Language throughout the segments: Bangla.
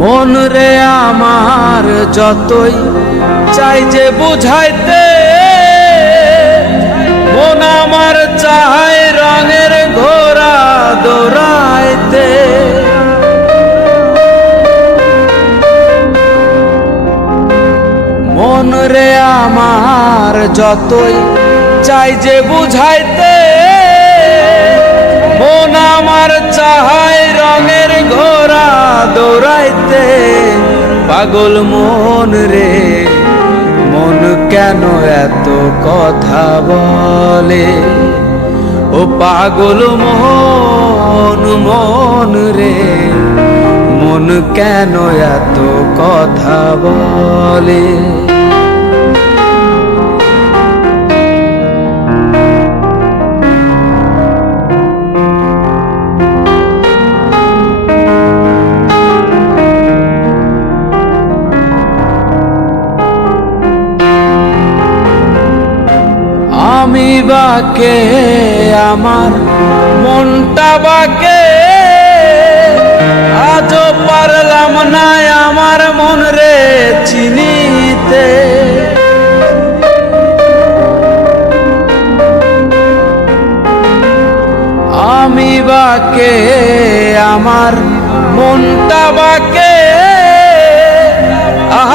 মন রে আমার যতই চাই যে বুঝাইতে, মন আমার চায় রঙের ঘোড়া দৌড়াইতে। মন রে আমার যতই চাই যে বুঝাইতে, মন আমার চায় রঙের ঘোড়া দৌড়াইতে। পাগল মন রে মন কেন এত কথা বলে, ও পাগল মন মন রে মন কেন এত কথা বলে। আমি বাকে আমার মনটা বাকে, আজও পারলাম না আমার মন রে চিনিতে। আমি বাকে আমার মনটা বাকে,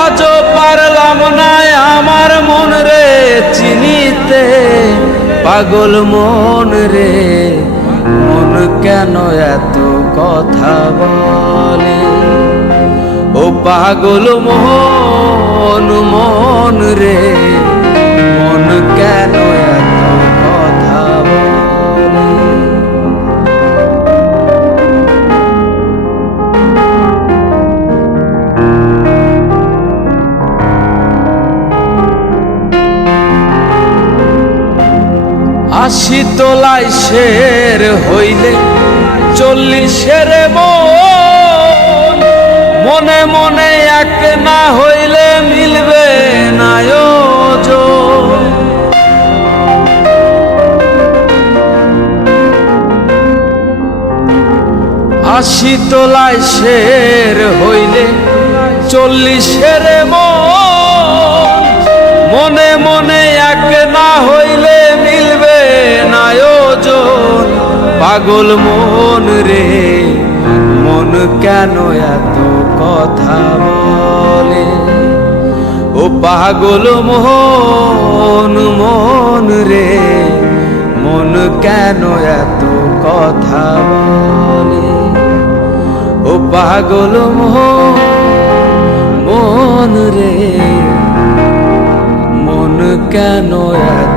আজও পারলাম না আমার মন রে চিনিতে। পাগল মন রে মন কেন এত কথা বলে, ও পাগল মন মন রে মন কেন এত কথা বলে। আশি তোলায় শের হইলে 40-এর মন, মনে মনে এক না হইলে মিলবে না ওজন। আশি তোলায় শের হইলে 40-এর মন, মনে মনে এক না হইলে মিলবে না ওজন। পাগল মন রে মন কেন এত কথা বলে, ও পাগল মন মন রে মন কেন এত কথা বলে, ও পাগল মন রে মন কেন এত